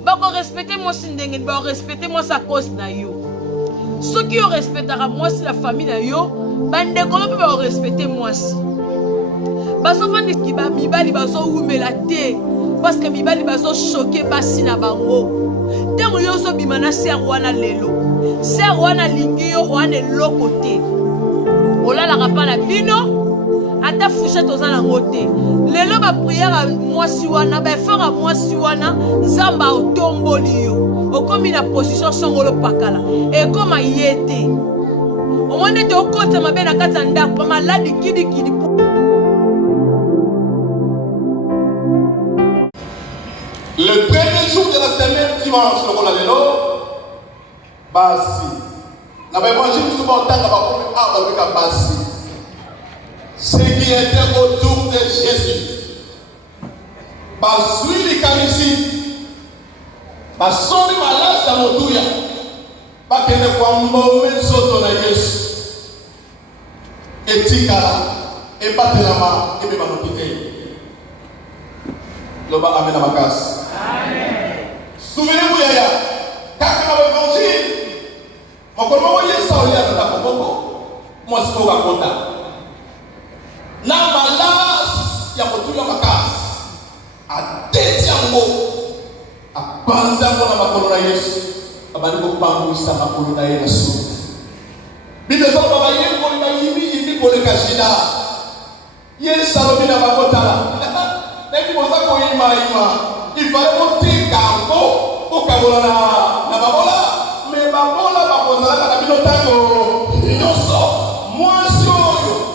Bako respecter moi si ndenge ba respecter moi sa cause na yo. Ceux qui respectera moi si la famille na yo, bande ko ba respecter moi si. Baso fandi ki ba mibali baso umela te parce que mibali baso choquer basi na bango. Tango yo so bimana ser wana lelo. Ser wana lingi yo wana lokote. Olala kapa na bino. Ata fouché tozana ngote. Lelo ba prière moi si wana ba fera moi si wana nzamba otomboli yo. Okomi na position songolo pakala. Et comme yete. Au moins de okota mabe na kata ndako maladi kidi. Le premier jour de la semaine, dimanche, le Lelo, Basi. N'a pas mangé tout le temps, n'a pas avec un Basi. Ce qui était autour de Jésus. Basi, les camisis. Basi, les malades, ça m'a tout. Pas qu'il ne soit un moment soto na Yesu. Et Tikara, et Patelama, et Mémanopité. Loba amena makas. Souvenez-vous, Yaya, quand on a l'évangile, on commence à ça, on y a dans la moi, c'est pour la compta. Na malas, il y a beaucoup de makas. À détiambo, à penser à mon amakola Yesu, à baniko pangu isa makola Yesu. Bide zo baba yembo na yimi pour le kashida. Yesu alobina makotala. Il fallait monter Kango au Kabola na Babola, mais Babola Babola na Binotango. Moi, si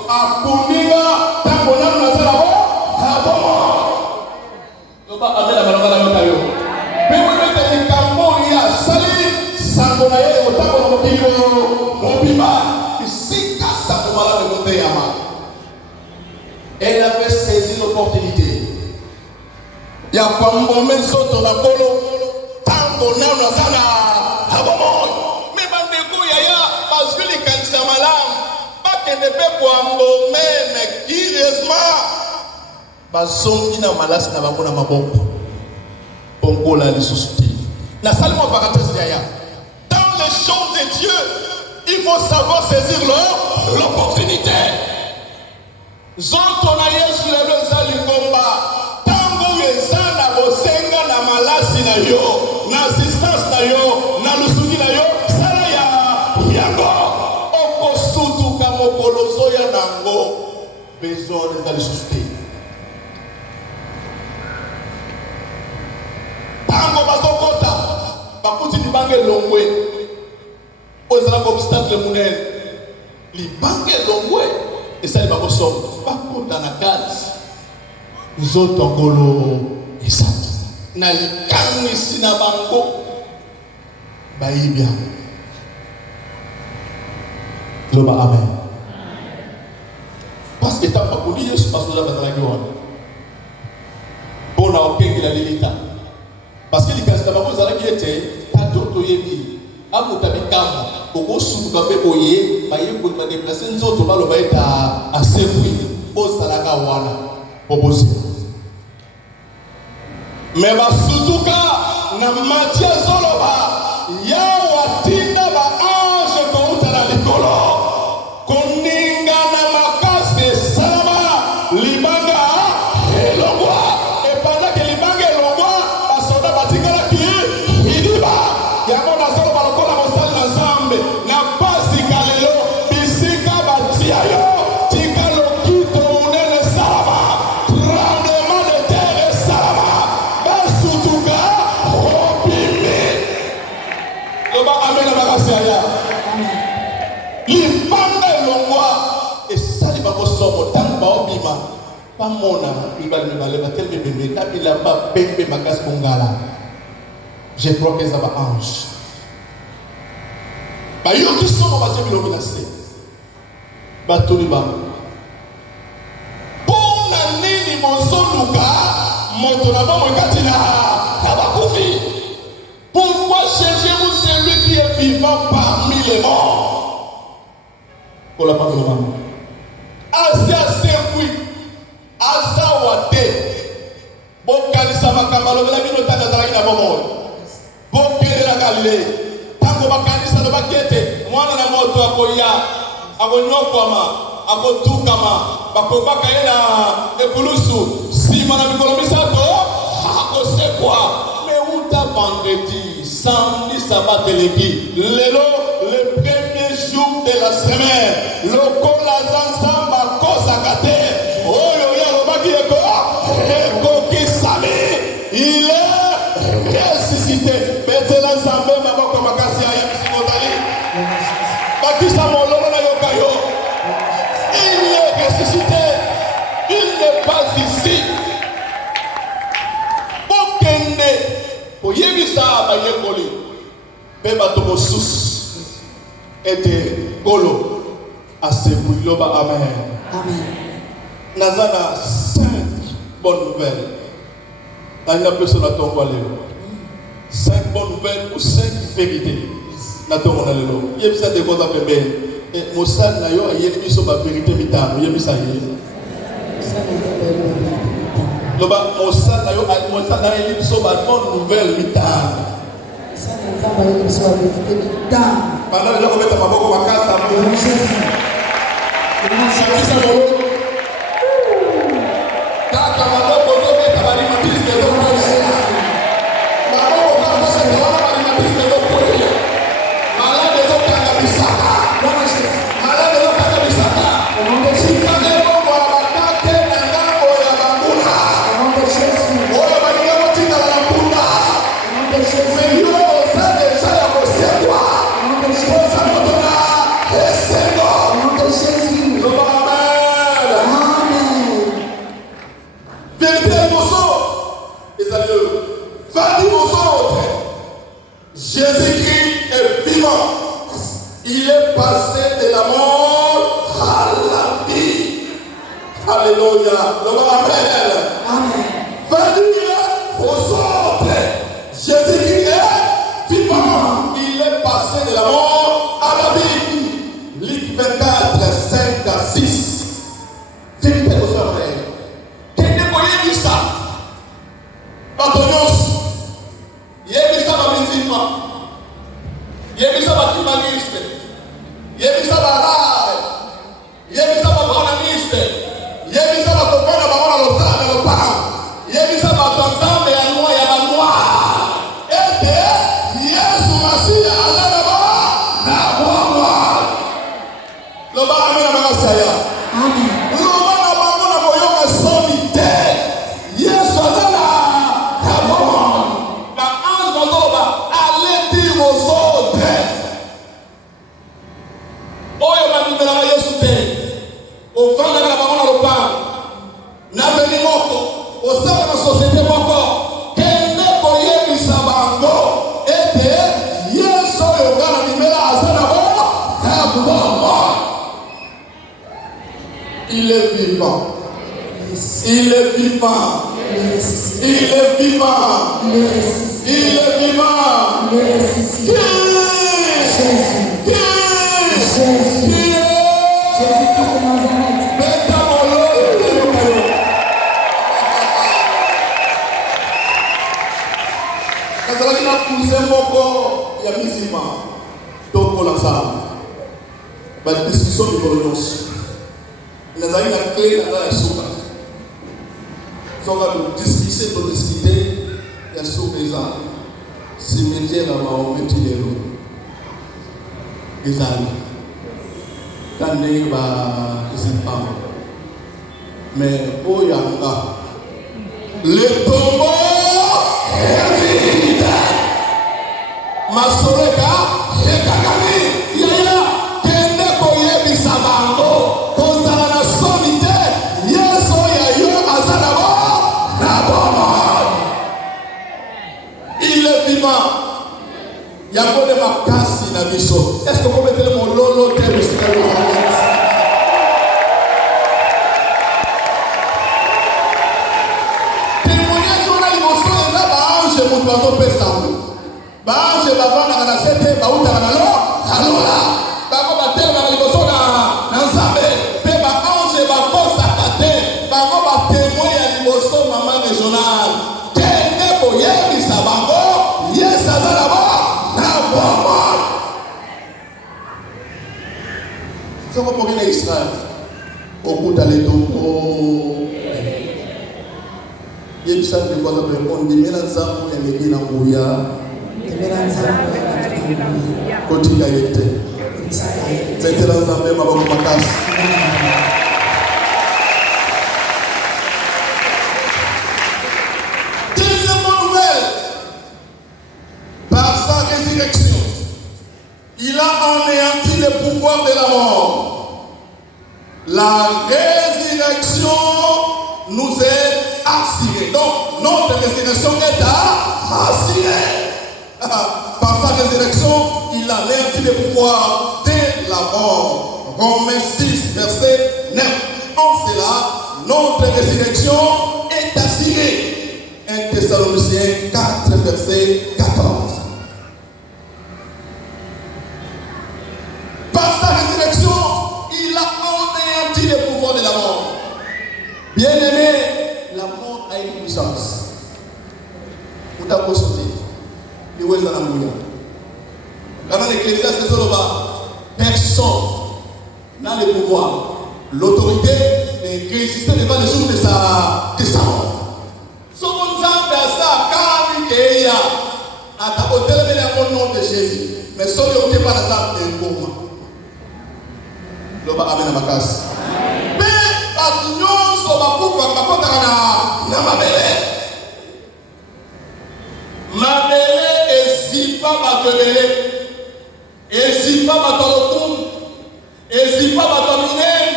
à Kuniga, Tangola Nazarabo, Habomo. Je vais amener la Balanga Notayo. Mais vous mettez les Kambo, il y a Sali, Sangonaye, au Tango Mokio, Mobiba, ici, Kassakomala de Moteyama. Elle avait saisi l'opportunité. Ya kwambo mensoto na polo tango na sana abomo me bandeko yaya bazuli kanisa malam bakende pe kwambo me curieusement bazongi na malasi na bango na maboko pongola lisusu na salimo parenthèse yaya dans les choses de Dieu il faut savoir saisir l'opportunité zonto na Yesu le bezali komba ezana bosenga na malasi na yo na assistance na yo na lusuki na yo sala ya yango okosutuka mokolozo ya nango besoin de lisuki tango bazokota bakuti libange longwe ozala ko obstacle munene libange longwe esali bakosomo bakota na kati Zotokolo isati na likamisi na bango baibia loba amen parce que t'as pas connu Yesu parce que là dans la gueule bon na okengi la lilita parce que likasta bango zala kiete tatoto yebi amuta bikamba okosu ka pe boye baye ko ba déplacer nzoto baloba eta asebwi osalaka wana obosi. Mais basutuka na matia zoloba ya watinda ba ange ko utala likolo koninga na makase salama libanga elongwa et pendant que libanga elongwa basoda batikala ki idiba ya mona zoloba lokola mosali na zambe na pasi kalelo bisika batia yo tikalo kito munene salama tremblement de terre salama amena bakasiaya libanga elongwa esali bakosomo ntango baobima bamona mibale batelemi bembe na bilamba pembe makasi kongala je crois que eza baange bayoki somo batie bilongi na se batoli bango mpona nini mozoluka moto na bomoi kati na bakufi. Pourquoi cherchez-vous celui qui est vivant parmi les morts? Pour la part de l'homme. Asia Sekoui, Asa Wade, Bokalisa Makamalo, de la vie de Tadazari na Bomo. Nzambe. Tango bakanisa no bakete mwana na moto akoya akonyokwama akotukama bakobaka ye na ekulusu sima na mikolo misato akosekwa. Mais uta vendredi samedi sabat eleki lelo le premier jour de la semaine lokola zanzamba kosaka te oyo yalobaki ekokisami il est ressuscité. Betela nzambe maboko makasi ya yebisi kozali bakisa mololo na yokayo. Il est ressuscité, il n'est pas ici. Bokende koyebisa bayekoli mpe bato mosusu ete kolo asepui loba amen. Naza na 5 bonnes nouvelles. Nanga peso na tongo lelo 5 bonnes nouvelles ou 5 vérités. Na tongo na lelo yebisa de koza pembeni mosali na yo ayeli biso ba vérité mitano yebisa ye. Loba mosali na yo ayeli biso ba bonne nouvelle mitano. Pendant les gens mettent ma boko makasa kaka maboko zobeta balimatrice de l'eau maboko kaka zobeta balimatrice de l'eau malade ezokanga bisaka malade ezokanga bisaka sikane bongo ya bakate na ngambo ya banguna oyo balinga kotikala na mpunda meyo oza deja ya kosekwa oza moto na esengo loba amen. Vérité les adieux. Va dire aux autres, Jésus-Christ est vivant. Il est passé de la mort à la vie. Alléluia. Amen. Va dire aux autres, Jésus-Christ est vivant. Il est passé de la mort à la vie. Luc 24, 5 à 6. Vérité aux oreilles. Yebisa bato nyonso yebisa bamizima yebisa bakimaniste yebisa barabe yebisa babranamiste yebisa batokona bango na losala lopango yebisa bato ya nzambe ya noa ya banoir ete yesu masiya aza na bwangwa loba amen na makasaya loba na bango na boyoka soni te. Yesu azala kabon. Na ange bazoloba allez dire aux autres. Oyo babimelaka Yesu te. Ofandaka na bango na lopango. Na veni moko. Osala na société moko. Kende koyebisa bango. Ete Yesu oyo ngana bimela aza na bango kabon. Il est vivant. Il est vivant. Il est vivant. Il est vivant. Qui? Jésus-Christ de Nazareth. Nazalaki na cousin moko ya misima tokola nzambe badiscussion mikolo nyonso nazalaki na clé naza ya suka soka kodiscute todiscute ya suka eza cimetière ya maometi lelo ezali ta ndenge baezimpama mais oyo yanga le tombeau est vide masoleka ekakami yaya kende koyebisa bango kozala na soni te yesu oyo yo aza na bomoi il est vivant yango nde makasi na biso est ce que kobetele mololo te bisika témoignage wana liboso eza baange moto azopesango baange bavandaka na se te bautaka na lola bango batelemaka liboso na nzambe mpe baange bakosaka te bango batemoin ya liboso mama régional kende koyebisa bango yesu aza na Ça va pour Israël. Au bout d'aller tomber. Il y a ça qui va répondre. Il y a ça qui est là. Côté Gaïté. C'était là où même avant ma casse. Deuxième nouvelle. Par sa résurrection, il a anéanti le pouvoir de la mort. La résurrection nous est assurée. Donc, notre résurrection est assurée. Par sa résurrection, il a anéanti le pouvoir de la mort. Romains 6, verset 9. En cela, notre résurrection est assurée. 1 Thessaloniciens 4, verset 14. Par sa résurrection, il a anéanti le pouvoir de la mort. Bien-aimé, la mort a une puissance. Vous t'avez sauté. Il y a un mouillard. Dans l'Ecclésiaste, personne n'a le pouvoir, l'autorité de résister devant les jours de sa mort. Ce qu'on a fait ça, quand il y a à ta côté le nom de Jésus, mais ce qui n'est pas la table de coma. L'homme amène à ma casse. Mais à l'union, sur ma pouvoir, ma côte à ma belle. Ma belle est si pas ma belle. Et si pas ma tolokum, et si pas ma tomine,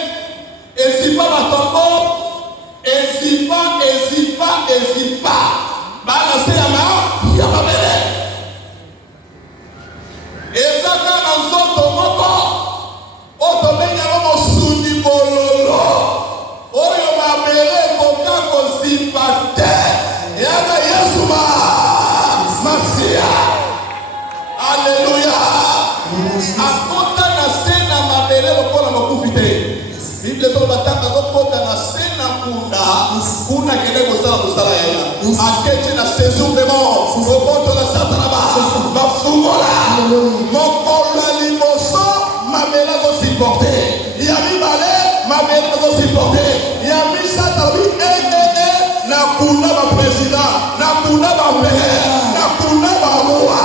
et si pas ma tombo, et si pas, balancer la main, il y a ma belle. Et ça, quand on sort ton moto, on te met un souni bololo, on y m'a belle, pour qu'on s'y batte, et à la Yesuma, Marcia. Alléluia. Akota na sena mabele lokola makufite. Bible so bataka lokota na sena kuna kele kosala yena. Akete na séjour de mort. Lokoto la satana ba fungola. Mokola liboso mabele ko supporter. Ya mi bale mabele ko supporter. Ya mi satana na kuna ba président, na kuna ba maire, na kuna ba roi.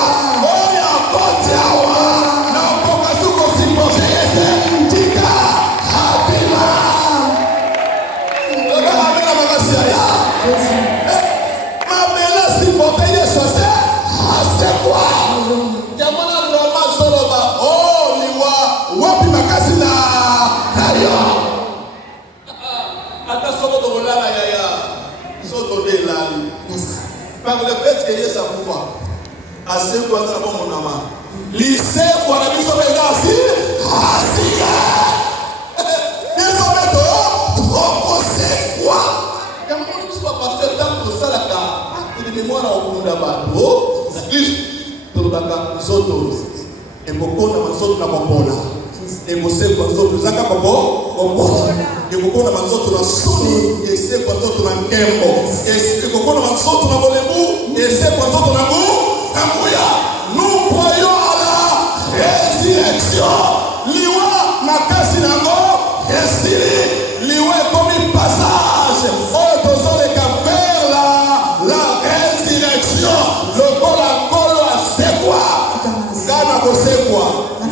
Par le fait qu'il y ait sa pouvoir, à ce qu'on a bon mon amant. Lycée, on a mis son médaille assis. Ils sont maintenant, trop c'est quoi? Il y a un monde qui soit passé le temps pour ça, la carte. Il y a des mémoires au monde là-bas. Oh, c'est Christ. Tout le monde a mis son et beaucoup de mansot na popola. Et vous savez quoi, vous avez un popo, et beaucoup de mansot na soni, et c'est quoi, vous avez un kembo, et beaucoup de mansot na bolemou, et c'est quoi, vous avez un mou, un mouya. Nous croyons à la résurrection. Liwa makasi nango, esili, liwa comme un passage. Oh, tous les cas vers la résurrection. Le col à col à c'est quoi? Gana ko c'est quoi?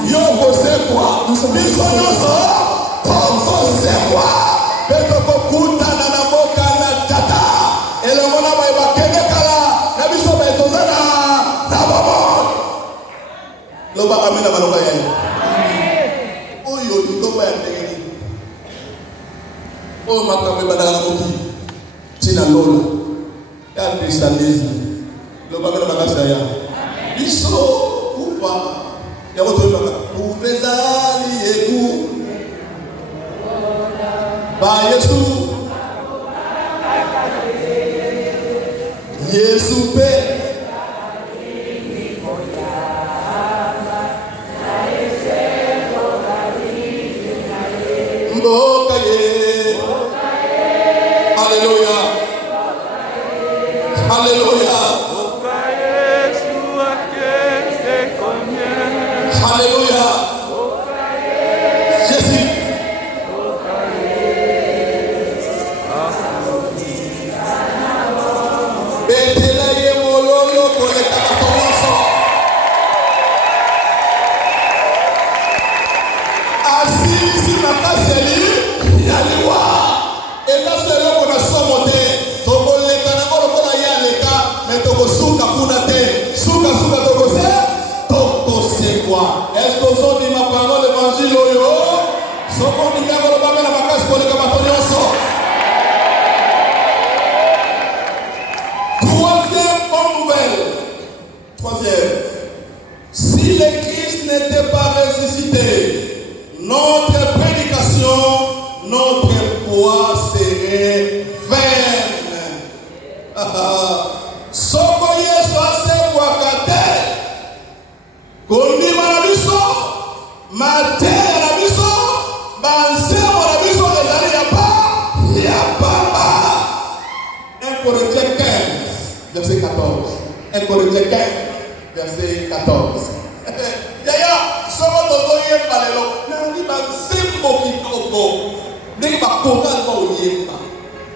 Yo ko c'est quoi? Bisonoso, toko c'est quoi? Peto ko kuta na namoka na tata. Et le mona ba iba kala, na biso ba etozana tabamo. Loba amena maloba yayi. Oyo ndikoba ya ndenge. O makambe badala koki. Tina lola. Ya christianisme. Loba amena makasa ya. Biso kupa. Ya wote baba. Ufezali yeku. Ba Yesu. Yesu pe. Alléluia. Alléluia. Alléluia. Jésus. betela ye mololo koleka bato nyonso. Asilisi makasi ya liwa. Elasi eloko na somo te. Tokoleka nango lokola ye aleka, me tokosuka kuna te. Suka tokosekwa. Est-ce que ozondima parole l'évangile oyo? Soko ninga koloba na makasi koleka bato nyonso. Troisième, si le Christ n'était pas ressuscité, notre prédication, notre foi serait vaine. Soko Yesu asekwaka te, kondima na biso, mateya na biso, banzemo na biso ezali ya pamba. 1 Corinthiens 15, verset 14. 1 Corinthiens 15, verset 14. Yaya, somo toto yemba lelo, nani banzemo kitoko, ndenge bakoka kwa oyemba.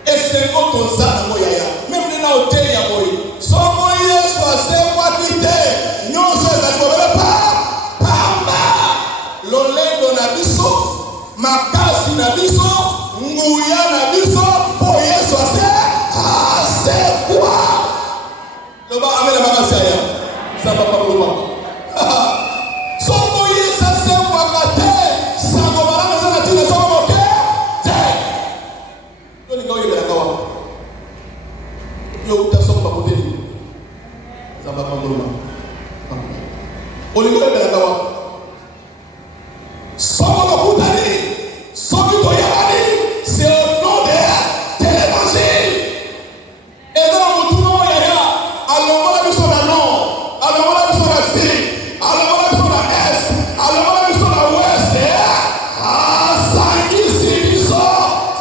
Esengo tozana mo yaya, même nina hotel ya boy. Somo Yesu asekwaki te, nyonso ezali kobele pamba. Lolendo na biso, makasi na biso, nguya na biso, po Yesu asekwa. Loba amena makasi aya. Samba pakuloba. Somo Yesu asekwaka te, sango marana zana tina somo moke te. Yoni gawe bela kawa. Yo utasoma pakuteni. Samba pakuloba. Oli gawe bela kawa. Somo pakutani. Somo toyani. C'est au nom de l'évangile. Et dans mon tour, il y a alors la mission d'un nord, alors la mission d'un sud, alors la mission d'un est, alors la mission d'un ouest.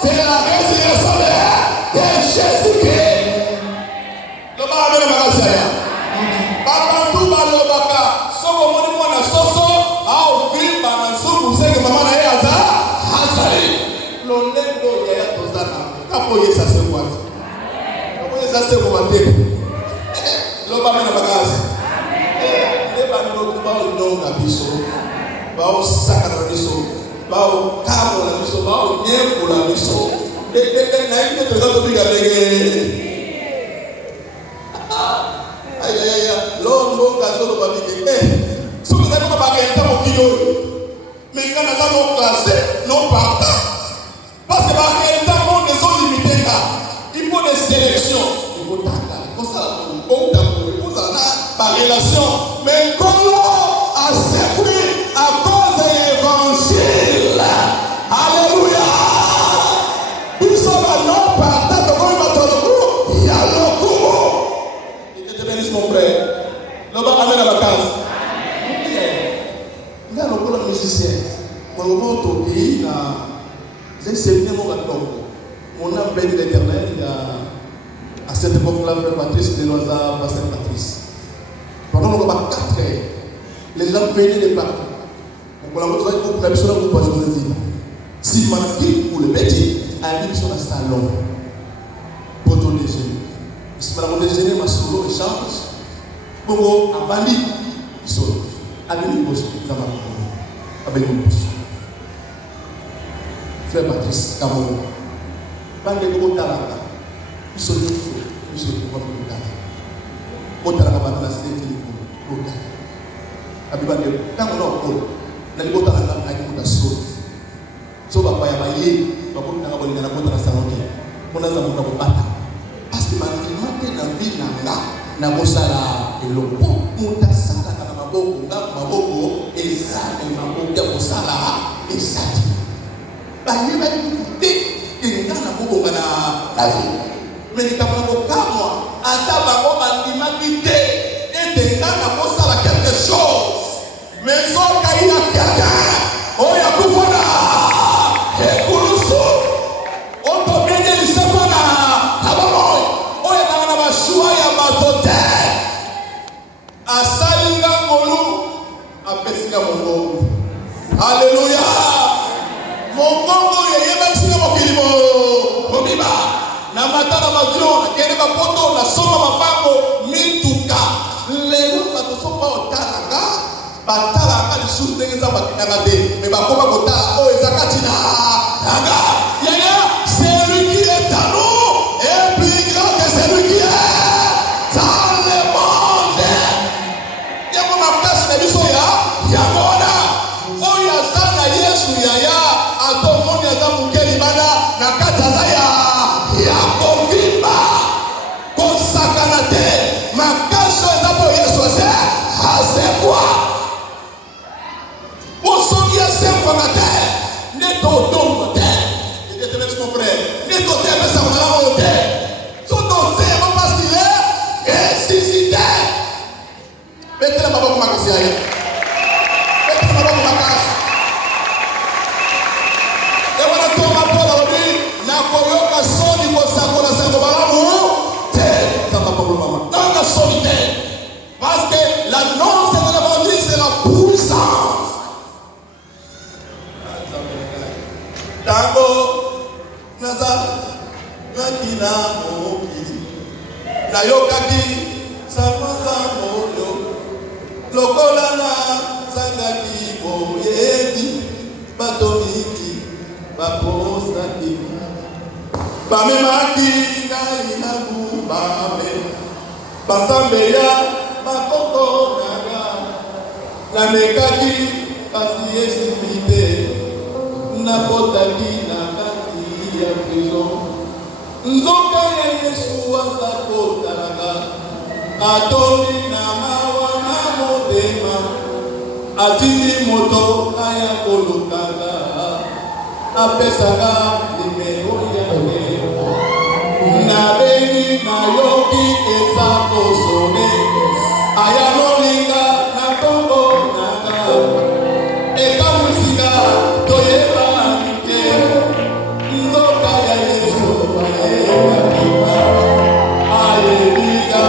C'est la résurrection de Jésus-Christ. Le bar de la magasin. Bakantu balobaka, soko moni mwana soso, au film banansuku seke mama na ye azali. Lolendo ya tozana. Kapo yesa se kwati. Kapo yesa se kwati. Loba mena bagasi. Leba ndo bao nonga biso. Bao saka na biso. Bao kamo na biso, bao nyembo na biso. Na ine tozato biga lege. Ay londo kazo ba bige. Soki za ko ba ngenta mo kiyo. Mais quand on a non classé, non partant. Parce que ba ngenta mo des zones limitées là. Il faut des sélections. Il faut tata. Il faut ça. Par relation, mais comment a servi à cause de l'évangile? Alléluia! Nous sommes non partant de comme il y a le coup. Et que te bénisse mon frère. Là-bas, amène à la case. Il y a le coup de musicien. Mon moment au pays, j'ai séminé mon bâton. Mon âme béni l'éternel, il y a. À cette époque-là, frère Patrice, de Loza, pasteur Patrice. Pendant le repas 4 heures, les gens venaient de partout. On a montré que la mission vous pas choisi. Si Manaki ou le métier a mis sur le salon pour ton déjeuner. Si madame déjeuner, ma solo et chante. Bongo, à Bali, ils sont avec une poche, avec une poche. Frère Patrice, Cameroun. Bande de Talaka. Ils sont les fous. Ils sont les fous. Otalaka banana seti kota. Abibande kango no ko. Na libota na kimuta so. So ba ya baye, ba ko na ngabona na kota na salonke. Mona za muta kubata. Parce que mate na vie na mosala eloko. Muta sala kana maboko ezali maboko ya mosala ezali. Baye ba kuté ngana boko na vie. Mais quand on kamwa ata bango bandimaki te ete ngana kosala quelque chose. Mais soka ina quelqu'un oya kufona ekulusu oto bende lisepona tabamoy oya nangana bashua ya bato te asalinga ngolu apesinga mongongo. Alléluia. Mongongo yeyebakisika mokili mobiba na matala mavion nakende bapoto nasomba mabango mituka lelo batosopa otalanga batalanga lisusu ndenge eza bakendanga te me bakoma kotala oyo eza kati na yanga yaya celui qui est à nous est plus grand que celui qui est dans le monde yango makasi na biso ya yango wana oyo aza na yesu yaya atomoni aza moke libanda na kati aza ya kovimba kosakana te makasi oyo eza po yesu asekwa osoki asekwaka te nde totomba te etetelesi mon frère nde totepesaka malamu oyo te so toseyemo parce qu'il est ressuscité betela maboko makasi ya ye betela maboko makasi ewana toma mpola obi nakoyoka soni kosakola sango malamu te zamba pablo mama nanga soni te parce que l'annonce de l'évangile c'est la puissance tango naza nakina mokili nayokaki samaza moyo lokola na zangaki boyebi batomiki baposaki bamemaki ngai na gumbame banzambe ya bakoko nanga namekaki kasi esili te nakotaki na kati ya prison nzoka ya yesu aza kotalanga atondi na mawa na motema atindi moto aya kolukanga apesaka limero yake nabengi nayoki eza kosone aya molinga na kongo nanga ekamwisika toyeba te nzoka ya yesu ayebakima ayebika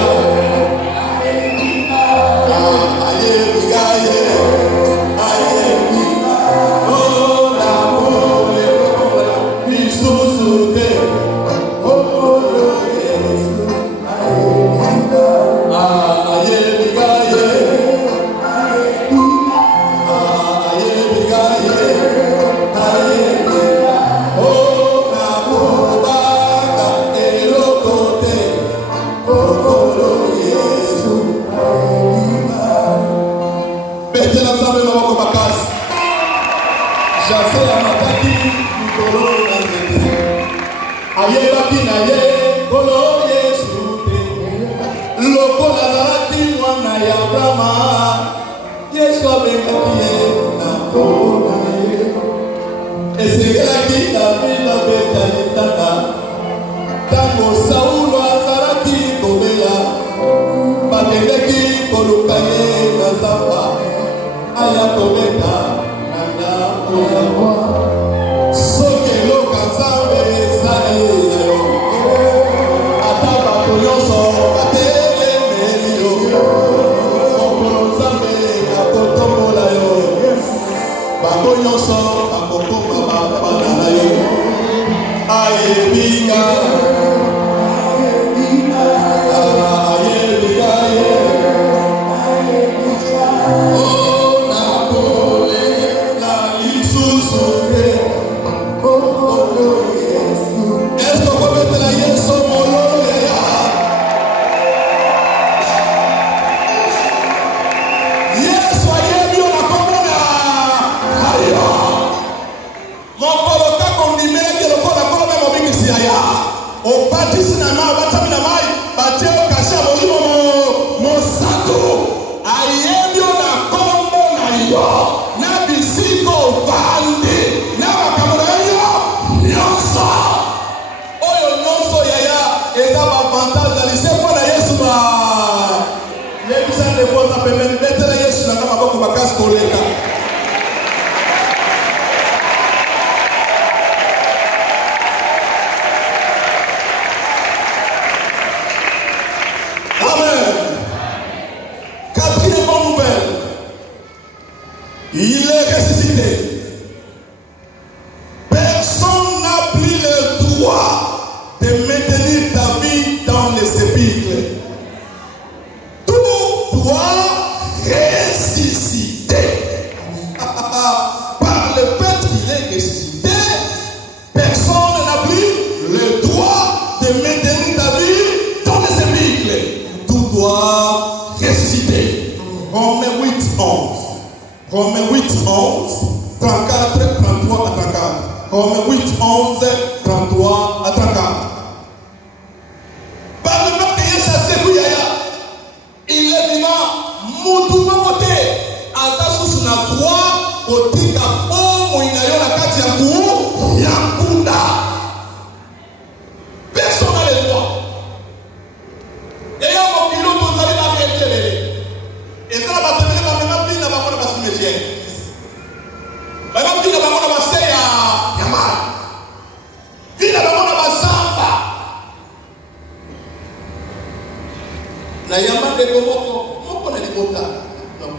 ayebika ye ayebika olamole lisusu te oyo yesu ayebika ayebika ye ayebika ye ayebika olamobaka eloko te okolo yesu ayebika betela nzambe maboko makasi jase amataki likolo na nzete ayebaki na ye kolo yesu te lokola azalaki mwana ya abrahama yesu abengaki ye na nkolo na ye esengelaki davida beta litanda ntango saulo azalaki kobela bakendeki koluka ye na zamba aya kobeta na ndako ya roi soki eloka nzambe ezali na yo ata bato nyonso batelemeli yo mokolo nzambe akotombola yo bango nyonso bakokoma bapana na yo ayebika ayebika ye onakole na lisusu te okolo yesu esko kobetela yesu mololeya yesu ayebi yo na komona ayo mokolo kaka ondimelaki lokola kolome mobikisi yaya obatisi na mai obatami na mai batie okasi ya molimo mosato ayebi yo na kombo na yo na bisika ovandi na makambo na yo nyonso oyo nyonso yaya eza bavantage na lise mpo na yesu yebisa ndevo oza pembeni betela yesu nanga maboko makasi koleka amen. Quatrième bonne nouvelle, il est ressuscité. Personne n'a plus le droit de maintenir soit ressuscité. Romains 8, 11. Romains 8, 11, 34, 33 à 34. Romains 8, 11, 33 à 34. Par le fait que Yesu il est vivant, Moutouma côté, à ta sous la croix, au tika, au moïnayo, la kati ya kou, yakunda. Personne n'a les droits. Et il y a mon pilote, vous allez la réélever. Et ça, la bataille, la même vie, la bataille, la bataille, la même vie, la bataille, la bataille, ya mal. Vie, la bataille, la bataille. Na yama de moko na libota non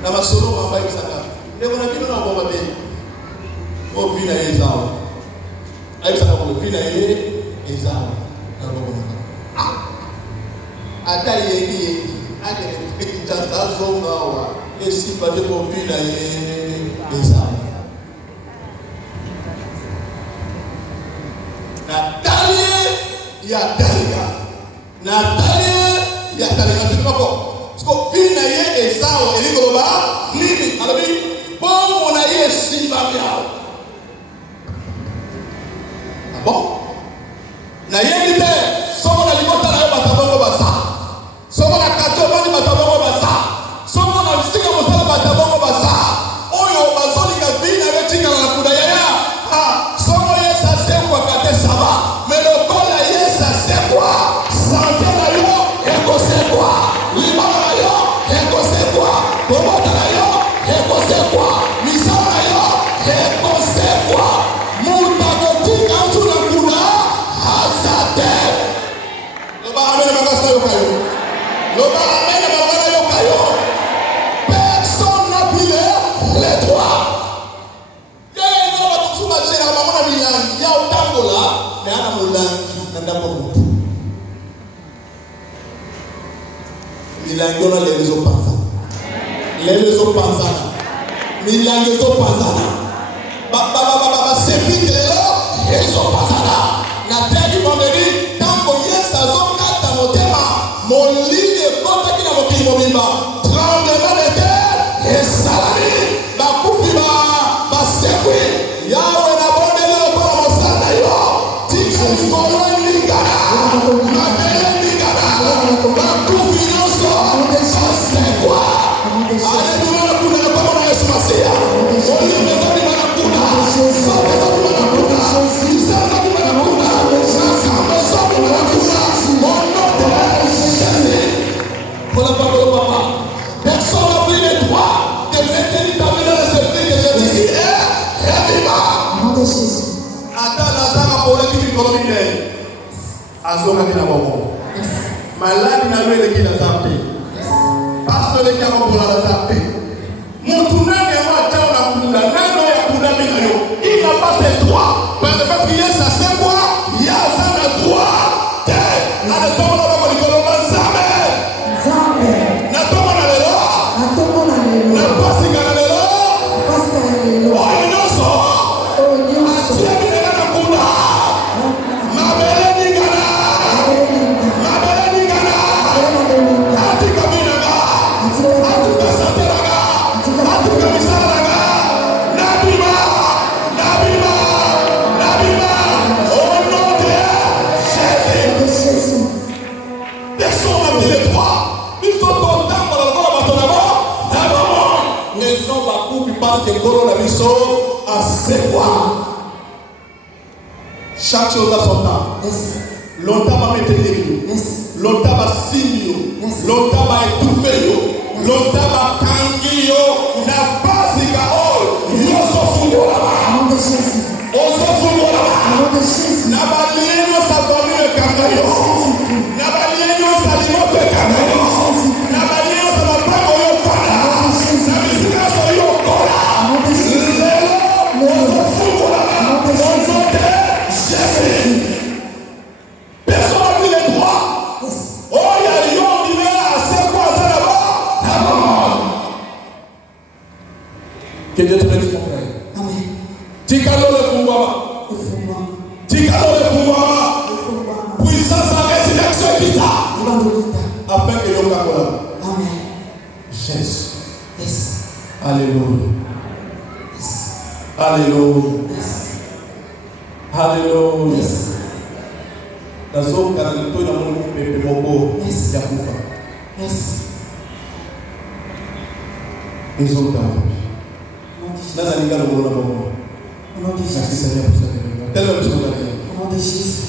na masolo mamba ibisaka ndeko na bino na bomba be o vina ezao ayisaka ko vina ezao na bomba ata yeki ade kitata zonga wa esi pate ko vina ezao na ya Dalia. Ya Dalia tu pako. Sko vina ye ezao eligoloba nini? Alabi bon na ye simba miao. Bon. Na ye bite somo na libota na yo batabongo basa. Somo na kato bani batabongo basa. Somo na stinga mosala batabongo basa. Oyo bazoli ka vina ye tika na kudaya ya. Ha, somo ye sa se kwa kate saba. Mais le corps c'est quoi? Santé na yo, eko c'est quoi? Libana na yo, eko c'est quoi? Komota na yo, eko c'est quoi? Misala na yo, eko c'est quoi? Muta kotika utu na kuna, hasate. Loba amene magasta yo kayo. Loba amene magasta yo kayo. Personne n'a pris les droits. Yeye ndio batusuma chena mamona milangi ya utambola, na ana mulangi. Milangona les panzana. Les panzana. Milango panzana. Ba sepite là, les panzana. Na teki mondeli tango yesa zonga ta motema. Molide kota kina mokimo bimba. Tremblement de terre et salami. Ba kupi ba sekwi. Yawe na bondele kwa mosana yo. Tika ngolo lingana. Mabele lingana. Ba kupi noso. C'est quoi? Alléluia la kuna na kwa Yesu Masia. Oli mezani na kuna. Sasa kuna kuna. Sasa kuna kuna. Sasa kuna kuna. Mono de Jésus. Pour la parole de papa. Personne n'a pris les droits de mettre l'éternel dans l'esprit de Jésus. Et vivant. Nom de Jésus. Attends la saga pour le qui colombienne. Azonga kina bobo. Maladi na lwele kina zampe. Pastor le kama pour la zampe. Mtu nani ambaye na kunda nani ya kunda bila yo. Il n'a pas ses droits. Parce que il y a ça c'est quoi? Il y a ça le droit. Ale tomo na bako likoloma nzambe. Nzambe. Na tomo na lelo. Na tomo na lelo. Na pasika na lelo. Pasika na lelo. Oyo nyonso. Oyo nyonso. Atia bina na kunda. Mabele ningana. Mabele ningana. Atika bina ga. Atika satera ga. Atika misala ga. Nabima. Nabima. Nabima. Au nom de Jésus. Personne n'a mis les droits. Ils sont contents pour la voix de ton d'abord. Mais non, ma coupe, parce que Golo la mission à ses voix. Chaque chose a son temps. Longtemps va mettre les longtemps va signer. Longtemps va étouffer. Longtemps va tanguer. N'a pas si gaol. Ils sont foutus là-bas. On s'en fout là-bas. N'a pas lié nos savons le cangayo. N'a pas lié nos salimos le cangayo. N'a pas lié nos salimos le cangayo. N'a musique à son yo cola. Lélo, on s'en fout là-bas. On s'en tait, Jésus. Personne n'a pris les droits afin que yo kakola. Amen. Jésus. Yes. Alléluia. Yes. Alléluia. Yes. Alléluia. Yes. Nazokana lito na mungu pepe moko Yes. ya kufa. Yes. Ezota. Au nom de Jésus. Nana linga lomona moko. Au nom de Merci Jésus. Seigneur pour cette bénédiction. Tellement de choses. Au nom de Jésus.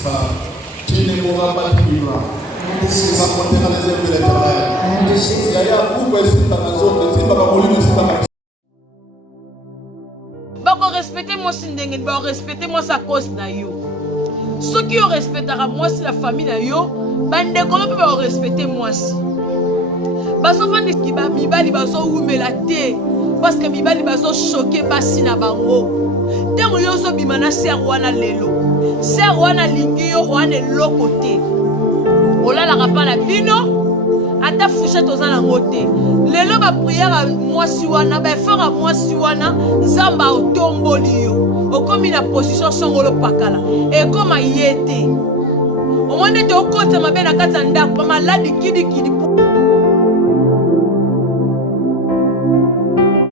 Tu ne mourras pas de vivre. Au nom de Tu Jésus. vas compter dans les œuvres de l'Éternel. Au nom de Jésus. Il y a beaucoup de choses dans la zone. C'est pas ma volume, c'est pas ma. bako respecter mwasi ndenge ba respecter mwasi à cause na yo soki yo respectera mwasi la famille na yo bandeko mpe ba respecter mwasi bazofandi kiba mibali bazowumela te parce que mibali bazochoke basi na bango ntango yo ozobima na ser wana lelo ser wana alingi yo wana eloko te olalaka mpa na bino ata fourchette oza nango te lelo bapriere mwasi wana baeffort ya mwasi wana nzambe otomboli yo okomi na position songolo pakala ekoma ye te omoni ete okota mabe na kati ya ndako bamaladi kidikidi